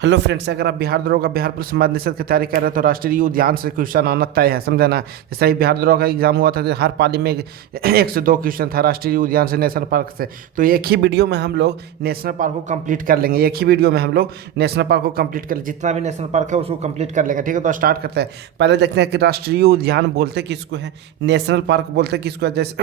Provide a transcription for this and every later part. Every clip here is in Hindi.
हेलो फ्रेंड्स, अगर आप बिहार दरोगा बिहार पुलिस मध्य निषेध की तैयारी कर रहे हैं तो राष्ट्रीय उद्यान से क्वेश्चन आना तय है, समझा ना। जैसे ही बिहार दरोगा का एग्जाम हुआ था तो हर पाली में एक से दो क्वेश्चन था राष्ट्रीय उद्यान से, नेशनल पार्क से। तो एक ही वीडियो में हम लोग नेशनल पार्क को कंप्लीट कर लेंगे। एक ही वीडियो में हम लोग नेशनल पार्क को कंप्लीट कर जितना भी नेशनल पार्क है उसको कंप्लीट कर लेंगे। ठीक है, तो स्टार्ट करते हैं। पहले देखते हैं कि राष्ट्रीय उद्यान बोलते किसको है, नेशनल पार्क बोलते किसको है। जैसे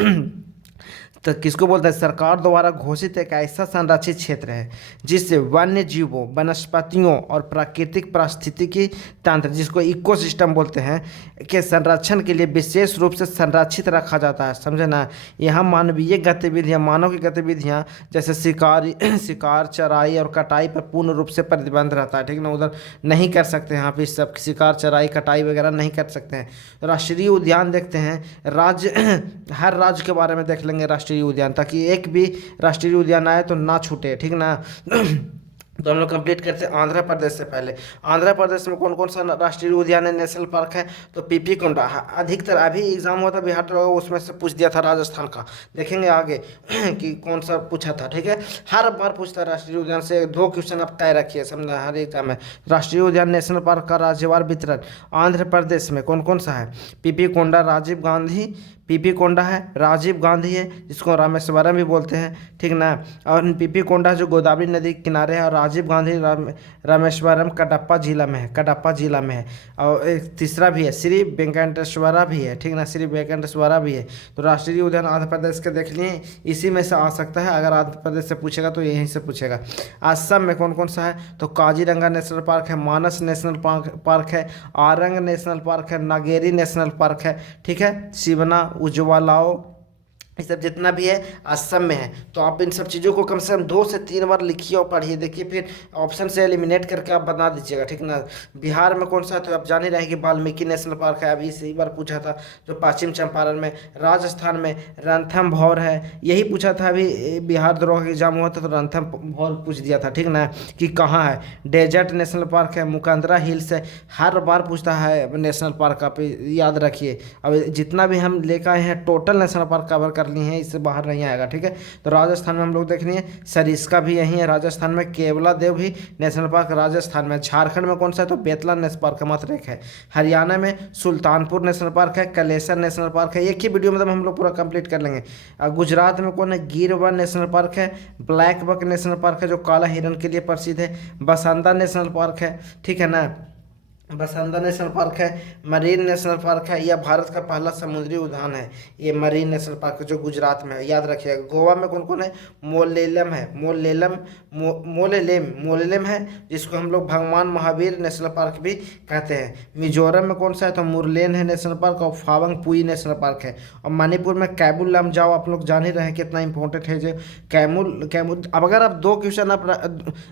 तो किसको बोलते हैं, सरकार द्वारा घोषित एक ऐसा संरक्षित क्षेत्र है जिससे वन्य जीवों, वनस्पतियों और प्राकृतिक पारिस्थितिकी तंत्र, जिसको इकोसिस्टम बोलते हैं, के संरक्षण के लिए विशेष रूप से संरक्षित रखा जाता है, समझे ना। यहाँ मानवीय गतिविधियाँ, मानव की गतिविधियाँ जैसे शिकार, चराई और कटाई पर पूर्ण रूप से प्रतिबंध रहता है। ठीक ना, उधर नहीं कर सकते हैं यहाँ पे सब शिकार, चराई, कटाई वगैरह नहीं कर सकते हैं। राष्ट्रीय उद्यान देखते हैं, राज्य हर राज्य के बारे में देख लेंगे राष्ट्रीय उद्यान, ताकि एक भी राष्ट्रीय उद्यान आए तो ना छूटे। ठीक ना। तो हम लोग कंप्लीट करते हैं आंध्र प्रदेश से। पहले आंध्र प्रदेश में कौन कौन सा राष्ट्रीय उद्यान है, नेशनल पार्क है, तो पीपी कोंडा। अधिकतर अभी एग्जाम हुआ था बिहार तो उसमें से पूछ दिया था राजस्थान का, देखेंगे आगे कि कौन सा पूछा था। ठीक है, हर बार पूछता है राष्ट्रीय उद्यान से, दो क्वेश्चन आप तय रखिए, समझा, हर एग्जाम में। राष्ट्रीय उद्यान नेशनल पार्क का राज्यवार वितरण आंध्र प्रदेश में कौन कौन सा है, पीपी कोंडा, राजीव गांधी, पीपी कोंडा है, राजीव गांधी है, जिसको रामेश्वरम भी बोलते हैं। ठीक ना। और पीपी कोंडा जो गोदावरी नदी के किनारे है, और राजीव गांधी रामेश्वरम कडप्पा जिला में है, कडप्पा जिला में है। और एक तीसरा भी है, श्री वेंकटेश्वरा भी है। ठीक ना, श्री वेंकटेश्वरा भी है। तो राष्ट्रीय उद्यान आंध्र प्रदेश के देख लिए, इसी में से आ सकता है। अगर आंध्र प्रदेश से पूछेगा तो यहीं से पूछेगा। असम में कौन कौन सा है, तो काजीरंगा नेशनल पार्क है, मानस नेशनल पार्क है, आरंग नेशनल पार्क है, नागेरी नेशनल पार्क है। ठीक है, शिवना, उज्जवलाओ, ये सब जितना भी है असम में है। तो आप इन सब चीज़ों को कम से कम 2 से 3 बार लिखिए और पढ़िए, देखिए, फिर ऑप्शन से एलिमिनेट करके आप बना दीजिएगा। ठीक ना। बिहार में कौन सा है, तो आप जान ही रहे हैं कि वाल्मीकि नेशनल पार्क है, अभी इसी बार पूछा था जो पश्चिम चंपारण में। राजस्थान में रणथंभौर है, यही पूछा था अभी बिहार दरोगा का एग्जाम हुआ था तो रणथंभौर पूछ दिया था। ठीक ना, कि कहाँ है। डेजर्ट नेशनल पार्क है, मुकंदरा हिल्स है, हर बार पूछता है नेशनल पार्क, आप याद रखिए। अब जितना भी हम लेकर आए हैं टोटल नेशनल पार्क कवर कर ली हैं, इससे बाहर नहीं आएगा। ठीक है, तो राजस्थान में हम लोग देखनी है, सरिस्का भी यही है राजस्थान में, केवला देव भी नेशनल पार्क राजस्थान में। झारखंड में कौन सा है, तो बेतला नेशनल पार्क का मात्र एक है। हरियाणा में सुल्तानपुर नेशनल पार्क है, कलेसर नेशनल पार्क है। एक ही वीडियो में हम लोग पूरा कंप्लीट कर लेंगे। गुजरात में कौन है, गिर वन नेशनल पार्क है, ब्लैक बक नेशनल पार्क है जो काला हिरन के लिए प्रसिद्ध है, बसंदा नेशनल पार्क है। ठीक है ना, बसंदा नेशनल पार्क है, मरीन नेशनल पार्क है, यह भारत का पहला समुद्री उद्यान है। ये मरीन नेशनल पार्क जो गुजरात में है, याद रखिएगा। गोवा में कौन कौन है, मोलेलम है, मोलेलेम है, जिसको हम लोग भगवान महावीर नेशनल पार्क भी कहते हैं। मिजोरम में कौन सा है, तो मुरलेन है नेशनल पार्क, और फावंग पुई नेशनल पार्क है। और मणिपुर में कैबुल लमजाओ, आप लोग जान ही रहे हैं कितना इंपॉर्टेंट है जो कैमुल। अब अगर आप 2 क्वेश्चन आप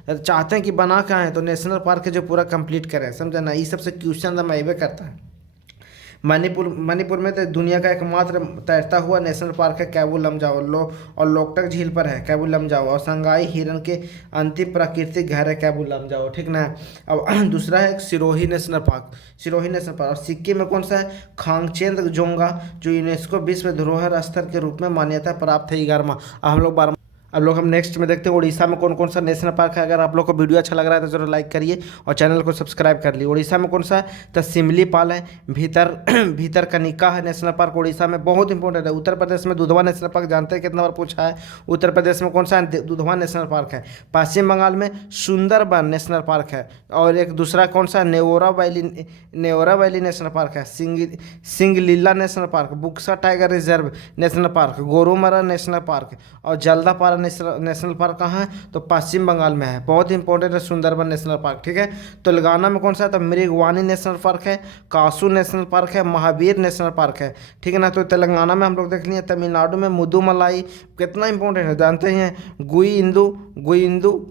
चाहते हैं कि बना के आए तो नेशनल पार्क है जो पूरा कंप्लीट करें, समझे ना। ये सबसे क्वेश्चन तो मैं करता है। मणिपुर में तो दुनिया का एकमात्र तैरता हुआ नेशनल पार्क है कैबुल लमजाओ, और लोकटक झील पर है कैबुल लमजाओ, और संगाई हिरन के अंतिम प्राकृतिक घर है कैबुल लमजाओ। ठीक ना। अब दूसरा है Sirohi national park, Sirohi national park. और सिक्किम में कौन सा है, खांगचेंद जोंगा, जो यूनेस्को विश्व धरोहर स्थल के रूप में मान्यता प्राप्त है, 11वां। हम लोग 12। अब लोग हम नेक्स्ट में देखते हैं उड़ीसा में कौन कौन सा नेशनल पार्क है। अगर आप लोग को वीडियो अच्छा लग रहा है तो जरूर लाइक करिए और चैनल को सब्सक्राइब कर लिए। उड़ीसा में कौन सा है, तो सिमलीपाल है, भीतरकनिका है नेशनल पार्क उड़ीसा में, बहुत इंपॉर्टेंट है। उत्तर प्रदेश में दुधवा नेशनल पार्क, जानते हैं कितना बार पूछा है। उत्तर प्रदेश में कौन सा है, दुधवा नेशनल पार्क है। पश्चिम बंगाल में सुंदरबन नेशनल पार्क है। और एक दूसरा कौन सा, नेओरा वैली नेशनल पार्क है। Singalila national park, Buxa tiger reserve national park, Gorumara national park, और जल्दापारा नेशनल पार्क कहाँ है, तो पश्चिम बंगाल में है, बहुत इंपॉर्टेंट है सुंदरबन नेशनल पार्क। ठीक है, तेलंगाना में कौन सा है, तो मृगवानी नेशनल पार्क है, कासू नेशनल पार्क है, महावीर नेशनल पार्क है। ठीक है ना। तो तेलंगाना में हम लोग देख लिए। तमिलनाडु में मुदुमलाई, कितना इंपॉर्टेंट है जानते हैं। गुइंदू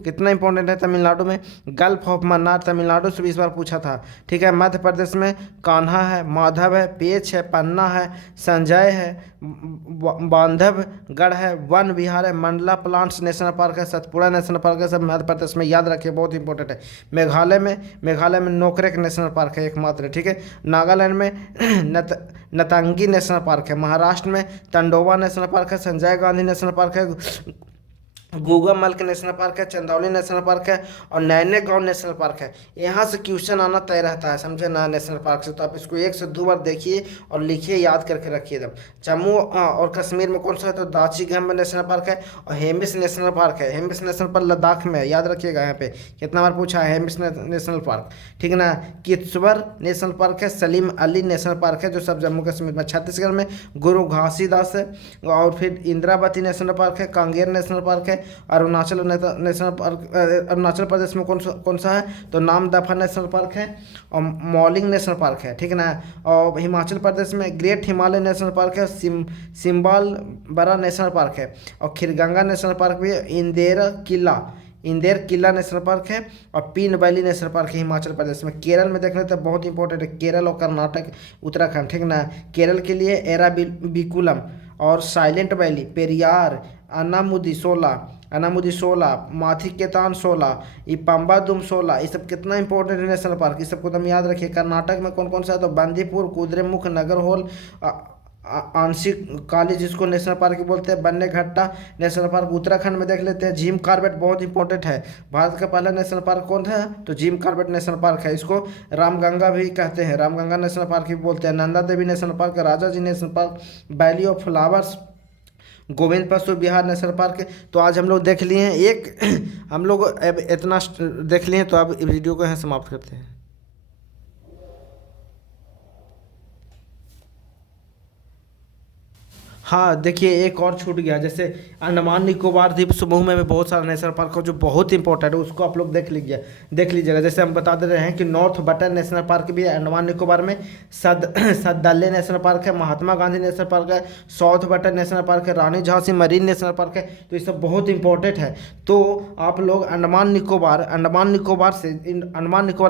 कितना इंपॉर्टेंट है तमिलनाडु में। गल्फ ऑफ मन्नार तमिलनाडु से 20 बार पूछा था। ठीक है, मध्य प्रदेश में कान्हा है, माधव है, पेच है, पन्ना है, संजय है, बांधवगढ़ है, वन विहार है, मंडला प्लांट्स नेशनल पार्क है, सतपुड़ा नेशनल पार्क है। सब मध्य प्रदेश में, याद रखिए, बहुत इंपॉर्टेंट है। मेघालय में नोकरेक नेशनल पार्क है एकमात्र। ठीक है, नागालैंड में नतंगी नेशनल पार्क है। महाराष्ट्र में तंडोवा नेशनल पार्क है, संजय गांधी नेशनल पार्क है। गोगा मल्क नेशनल पार्क है, चंदौली नेशनल पार्क है और नैने गांव नेशनल पार्क है। यहाँ से क्वेश्चन आना तय रहता है, समझे ना, नेशनल पार्क से। तो आप इसको 1 से 2 बार देखिए और लिखिए, याद करके रखिए एकदम। जम्मू और कश्मीर में कौन सा है, तो दाची-गम नेशनल पार्क है और हेमिस नेशनल पार्क है। हेमिस नेशनल पार्क लद्दाख में है, याद रखिएगा। यहाँ पे कितना बार पूछा है, हेमिस नेशनल पार्क, ठीक है ना। किश्तवर नेशनल पार्क है, सलीम अली नेशनल पार्क है जो सब जम्मू कश्मीर में। छत्तीसगढ़ में गुरु घासीदास है और फिर इंदिरावती नेशनल पार्क है, कांगेर नेशनल पार्क है। अरुणाचल नेशनल पार्क, अरुणाचल प्रदेश में कौन सा है, तो नामदफा नेशनल पार्क है और मौलिंग नेशनल पार्क है, ठीक है ना। और हिमाचल प्रदेश में ग्रेट हिमालय नेशनल पार्क है, सिम्बाल बरा नेशनल पार्क है और खीरगंगा नेशनल पार्क भी है। इंदेर किला नेशनल पार्क है और पीन वैली नेशनल पार्क है हिमाचल प्रदेश में। केरल में देख लेते हैं, बहुत इंपॉर्टेंट है, केरल और कर्नाटक, उत्तराखंड, ठीक ना। केरल के लिए एराविकुलम और साइलेंट वैली, पेरियार, अनामुदी 16, माथी-केतान 16, ये पंबादुम 16, ये सब कितना इंपॉर्टेंट है नेशनल पार्क, ये सबको एकदम याद रखिए। कर्नाटक में कौन कौन सा है, तो बंदीपुर, कुद्रेमुख, नगरहोल, आंशिक काली जिसको नेशनल पार्क बोलते हैं, बन्नेघट्टा नेशनल पार्क। उत्तराखंड में देख लेते हैं, जिम कॉर्बेट बहुत इंपॉर्टेंट है। भारत का पहला नेशनल पार्क कौन था, तो जिम कॉर्बेट नेशनल पार्क है। इसको रामगंगा भी कहते हैं, रामगंगा नेशनल पार्क भी बोलते हैं। Nanda Devi National Park, Rajaji National Park, Valley of Flowers, Govind Pashu Vihar national park. तो आज हम लोग देख लिए हैं हम लोग अब इतना देख लिए हैं, तो अब वीडियो को यहाँ समाप्त करते हैं। हाँ देखिए, एक और छूट गया, जैसे अंडमान निकोबार द्वीप समूह में भी बहुत सारा नेशनल पार्क है जो बहुत इंपॉर्टेंट है, उसको आप लोग देख लीजिएगा। जैसे हम बता दे रहे हैं कि नॉर्थ बटन नेशनल पार्क भी है अंडमान निकोबार में, सददल्ले नेशनल पार्क है, महात्मा गांधी नेशनल पार्क है, साउथ बटन नेशनल पार्क है, रानी झांसी मरीन नेशनल पार्क है। तो ये सब बहुत इंपॉर्टेंट है। तो आप लोग अंडमान निकोबार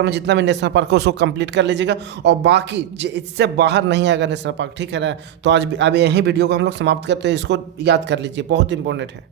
में जितना भी नेशनल पार्क है उसको कंप्लीट कर लीजिएगा और बाकी इससे बाहर नहीं आएगा नेशनल पार्क, ठीक है ना। तो आज अब यही वीडियो को हम लोग समाप्त करते हैं, इसको याद कर लीजिए, बहुत इंपॉर्टेंट है।